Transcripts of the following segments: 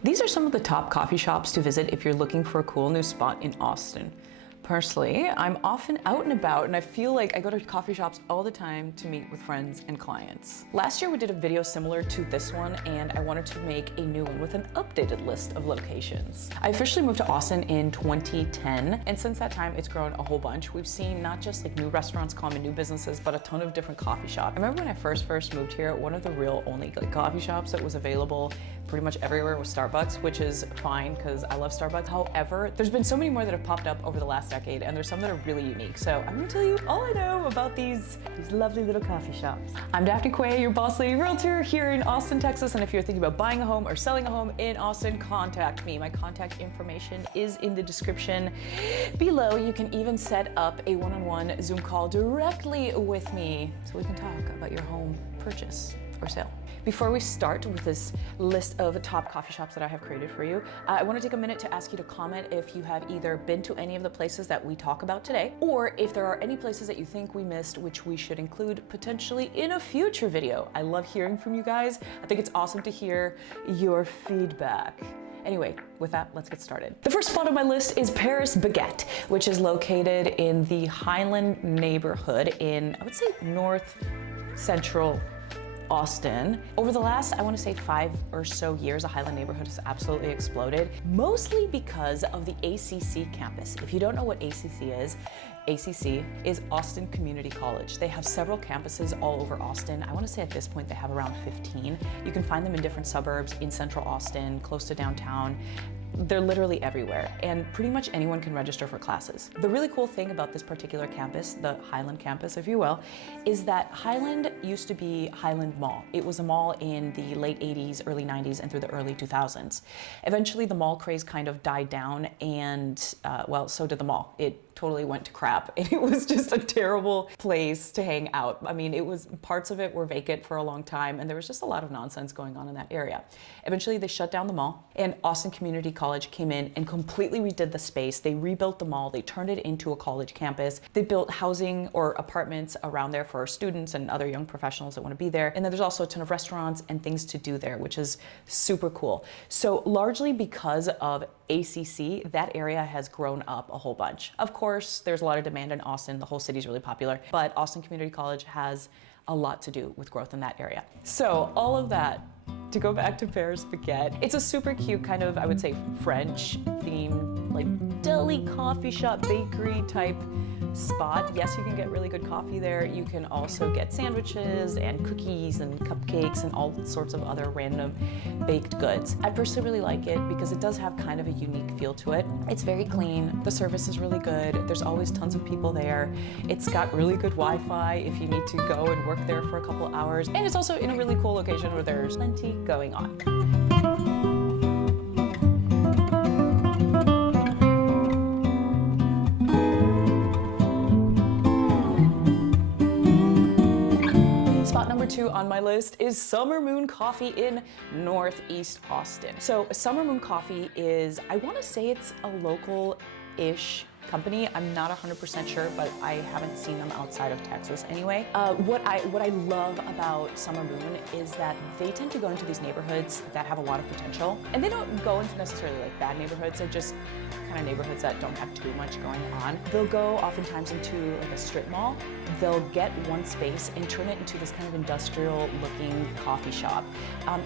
These are some of the top coffee shops to visit if you're looking for a cool new spot in Austin. Personally, I'm often out and about and I feel like I go to coffee shops all the time to meet with friends and clients. Last year we did a video similar to this one and I wanted to make a new one with an updated list of locations. I officially moved to Austin in 2010 and since that time it's grown a whole bunch. We've seen not just like new restaurants come and new businesses, but a ton of different coffee shops. I remember when I first moved here, one of the real only coffee shops that was available pretty much everywhere was Starbucks, which is fine because I love Starbucks. However, there's been so many more that have popped up over the last decade and there's some that are really unique. So I'm gonna tell you all I know about these lovely little coffee shops. I'm Daphne Quay, your boss lady realtor here in Austin, Texas. And if you're thinking about buying a home or selling a home in Austin, contact me. My contact information is in the description below. You can even set up a one-on-one Zoom call directly with me so we can talk about your home purchase or sale. Before we start with this list of top coffee shops that I have created for you, I want to take a minute to ask you to comment if you have either been to any of the places that we talk about today, or if there are any places that you think we missed which we should include potentially in a future video. I love hearing from you guys. I think it's awesome to hear your feedback. Anyway, with that, let's get started. The first spot on my list is Paris Baguette, which is located in the Highland neighborhood in, I would say, north central Austin. Over the last, I want to say 5 or so years, the Highland neighborhood has absolutely exploded, mostly because of the ACC campus. If you don't know what ACC is Austin Community College. They have several campuses all over Austin. I want to say at this point they have around 15. You can find them in different suburbs in central Austin, close to downtown. They're literally everywhere and pretty much anyone can register for classes. The really cool thing about this particular campus, the Highland campus if you will, is that Highland used to be Highland Mall. It was a mall in the late 80s, early 90s and through the early 2000s. Eventually the mall craze kind of died down and well, so did the mall. It totally went to crap. It was just a terrible place to hang out. I mean, parts of it were vacant for a long time and there was just a lot of nonsense going on in that area. Eventually they shut down the mall and Austin Community College came in and completely redid the space. They rebuilt the mall, they turned it into a college campus. They built housing or apartments around there for students and other young professionals that want to be there. And then there's also a ton of restaurants and things to do there, which is super cool. So largely because of ACC, that area has grown up a whole bunch. Of course, there's a lot of demand in Austin. The whole city's really popular, but Austin Community College has a lot to do with growth in that area. So all of that to go back to Paris Baguette. It's a super cute kind of, I would say, French themed, like deli coffee shop, bakery type spot. Yes, you can get really good coffee there. You can also get sandwiches and cookies and cupcakes and all sorts of other random baked goods. I personally really like it because it does have kind of a unique feel to it. It's very clean. The service is really good. There's always tons of people there. It's got really good Wi-Fi if you need to go and work there for a couple hours. And it's also in a really cool location where there's plenty going on. Number 2 on my list is Summer Moon Coffee in Northeast Austin. So Summer Moon Coffee is, I want to say it's a local-ish company. I'm not 100% sure, but I haven't seen them outside of Texas anyway. What I love about Summer Moon is that they tend to go into these neighborhoods that have a lot of potential. And they don't go into necessarily like bad neighborhoods, they're just kind of neighborhoods that don't have too much going on. They'll go oftentimes into like a strip mall. They'll get one space and turn it into this kind of industrial looking coffee shop.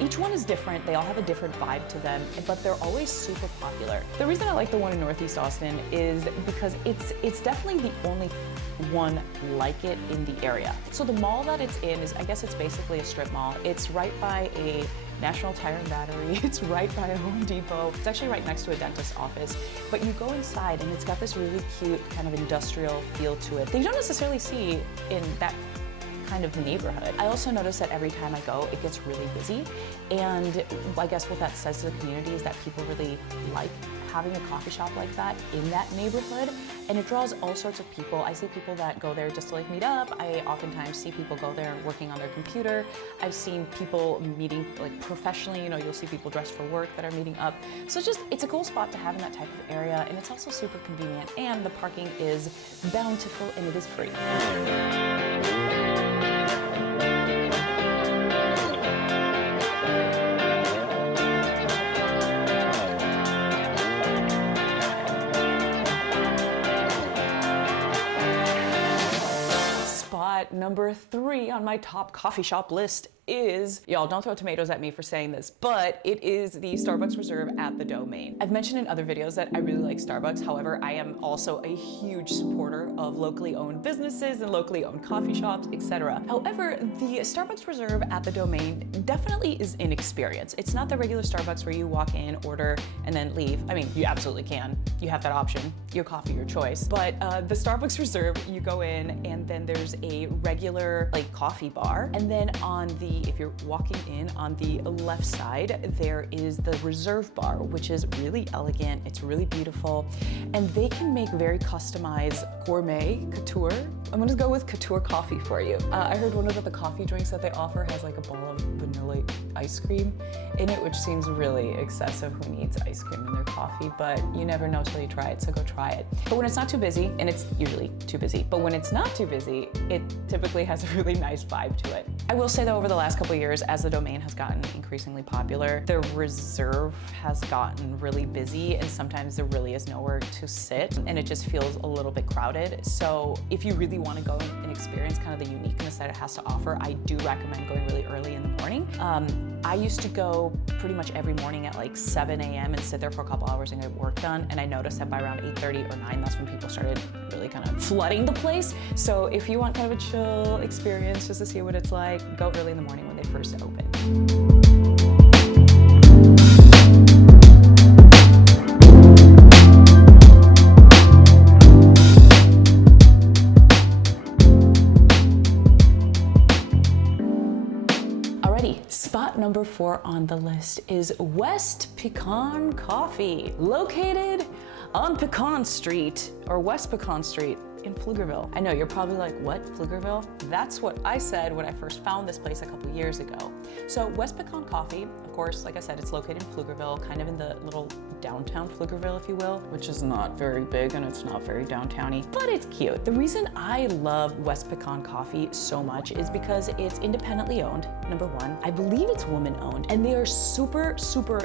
Each one is different. They all have a different vibe to them, but they're always super popular. The reason I like the one in Northeast Austin is because it's definitely the only one like it in the area. So the mall that it's in is, I guess it's basically a strip mall. It's right by a National Tire and Battery. It's right by a Home Depot. It's actually right next to a dentist's office. But you go inside and it's got this really cute kind of industrial feel to it that you don't necessarily see in that kind of neighborhood. I also notice that every time I go, it gets really busy. And I guess what that says to the community is that people really like having a coffee shop like that in that neighborhood, and it draws all sorts of people. I see people that go there just to like meet up. I oftentimes see people go there working on their computer. I've seen people meeting like professionally, you know, you'll see people dressed for work that are meeting up. So it's a cool spot to have in that type of area, and it's also super convenient, and the parking is bountiful and it is free. spot number 3 on my top coffee shop list is, y'all don't throw tomatoes at me for saying this, but it is the Starbucks Reserve at the Domain. I've mentioned in other videos that I really like Starbucks. However, I am also a huge supporter of locally owned businesses and locally owned coffee shops, etc. However, the Starbucks Reserve at the Domain definitely is an experience. It's not the regular Starbucks where you walk in, order, and then leave. I mean, you absolutely can. You have that option, your coffee, your choice. But the Starbucks Reserve, you go in and then there's a regular like coffee bar. And then if you're walking in on the left side, there is the Reserve bar, which is really elegant. It's really beautiful. And they can make very customized gourmet couture. I'm gonna go with couture coffee for you. I heard one of the coffee drinks that they offer has like a ball of vanilla ice cream in it, which seems really excessive. Who needs ice cream in their coffee? But you never know till you try it, so go try it. But when it's not too busy, and it's usually too busy, but when it's not too busy, it typically has a really nice vibe to it. I will say though, over the last couple of years, as the Domain has gotten increasingly popular, the Reserve has gotten really busy, and sometimes there really is nowhere to sit, and it just feels a little bit crowded. So if you really want to go and experience kind of the uniqueness that it has to offer, I do recommend going really early in the morning. I used to go pretty much every morning at like 7 a.m. and sit there for a couple hours and get work done, and I noticed that by around 8:30 or 9, that's when people started really kind of flooding the place. So if you want kind of a chill experience just to see what it's like, go early in the morning when they first open. Spot number 4 on the list is West Pecan Coffee, located on Pecan Street, or West Pecan Street in Pflugerville. I know, you're probably like, what, Pflugerville? That's what I said when I first found this place a couple years ago. So West Pecan Coffee, of course, like I said, it's located in Pflugerville, kind of in the little downtown Pflugerville, if you will, which is not very big and it's not very downtowny, but it's cute. The reason I love West Pecan Coffee so much is because it's independently owned, number 1. I believe it's woman owned, and they are super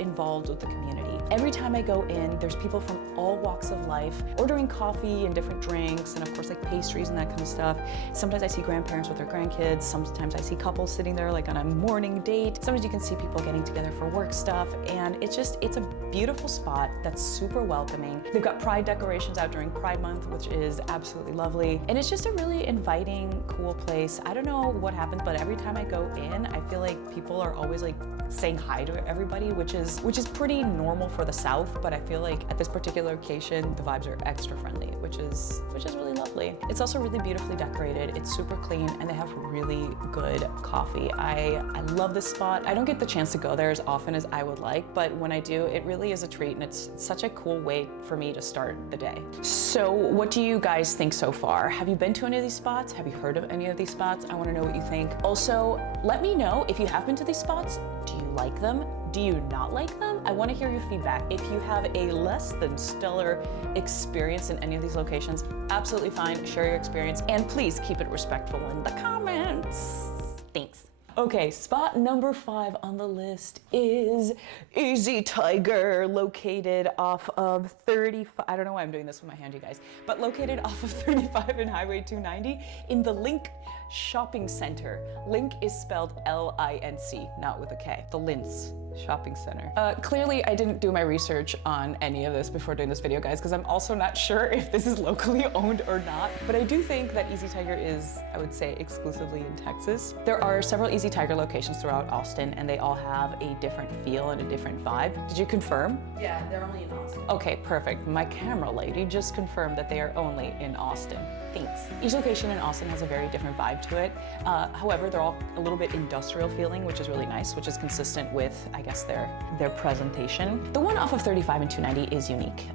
involved with the community. Every time I go in, there's people from all walks of life ordering coffee and different drinks, and of course like pastries and that kind of stuff. Sometimes I see grandparents with their grandkids. Sometimes I see couples sitting there like on a morning date. Sometimes you can see people getting together for work stuff, and it's a beautiful spot that's super welcoming. They've got Pride decorations out during Pride Month, which is absolutely lovely. And it's just a really inviting, cool place. I don't know what happens, but every time I go in, I feel like people are always like saying hi to everybody, which is pretty normal for the South, but I feel like at this particular location, the vibes are extra friendly, which is really lovely. It's also really beautifully decorated. It's super clean, and they have really good coffee. I love this spot. I don't get the chance to go there as often as I would like, but when I do, it really is a treat, and it's such a cool way for me to start the day. So what do you guys think so far? Have you been to any of these spots? Have you heard of any of these spots? I want to know what you think. Also, let me know if you have been to these spots. Do you like them? Do you not like them? I want to hear your feedback. If you have a less than stellar experience in any of these locations, absolutely fine, share your experience, and please keep it respectful in the comments. Thanks. Okay, spot number 5 on the list is Easy Tiger, located off of 35, I don't know why I'm doing this with my hand, you guys, but located off of 35 and Highway 290 in the Link Shopping Center. Link is spelled L-I-N-C, not with a K. The Links Shopping Center. Clearly, I didn't do my research on any of this before doing this video, guys, because I'm also not sure if this is locally owned or not, but I do think that Easy Tiger is, I would say, exclusively in Texas. There are several Easy Tiger locations throughout Austin, and they all have a different feel and a different vibe. Did you confirm? Yeah, they're only in Austin. Okay, perfect. My camera lady just confirmed that they are only in Austin. Thanks. Each location in Austin has a very different vibe to it. However, they're all a little bit industrial feeling, which is really nice, which is consistent with, I guess, their presentation. The one off of 35 and 290 is unique.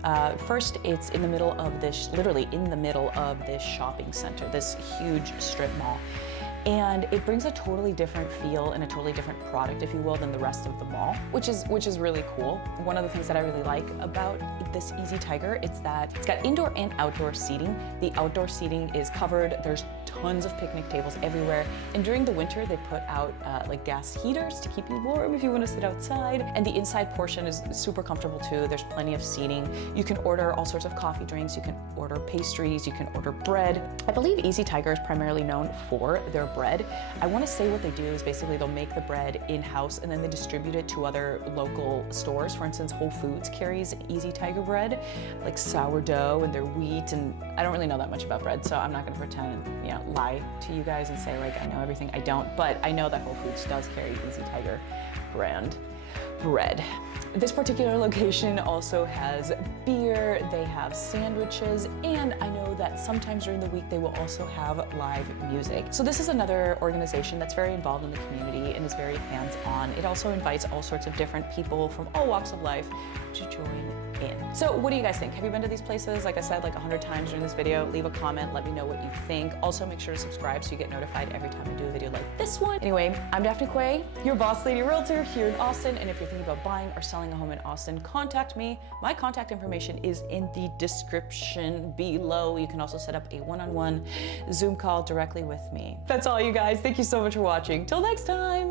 First, it's in the middle of this, literally in the middle of this shopping center, this huge strip mall. and it brings a totally different feel and a totally different product, if you will, than the rest of the mall, which is really cool. One of the things that I really like about this Easy Tiger, it's that it's got indoor and outdoor seating. The outdoor seating is covered. There's tons of picnic tables everywhere. And during the winter, they put out like gas heaters to keep you warm if you want to sit outside. And the inside portion is super comfortable too. There's plenty of seating. You can order all sorts of coffee drinks. You can order pastries. You can order bread. I believe Easy Tiger is primarily known for their bread. I want to say what they do is basically they'll make the bread in-house and then they distribute it to other local stores. For instance, Whole Foods carries Easy Tiger bread, like sourdough and their wheat. And I don't really know that much about bread, so I'm not going to pretend, you know, lie to you guys and say like I know everything. I don't, but I know that Whole Foods does carry Easy Tiger brand bread. This particular location also has beer, they have sandwiches, and I know that sometimes during the week they will also have live music. So this is another organization that's very involved in the community and is very hands-on. It also invites all sorts of different people from all walks of life to join in. So what do you guys think? Have you been to these places? Like I said like 100 times during this video, leave a comment, let me know what you think. Also make sure to subscribe so you get notified every time I do a video like this one. Anyway, I'm Daphne Quay, your boss lady realtor here in Austin, and if you're thinking about buying or selling a home in Austin, contact me. My contact information is in the description below. You can also set up a one-on-one Zoom call directly with me. That's all, you guys. Thank you so much for watching. Till next time.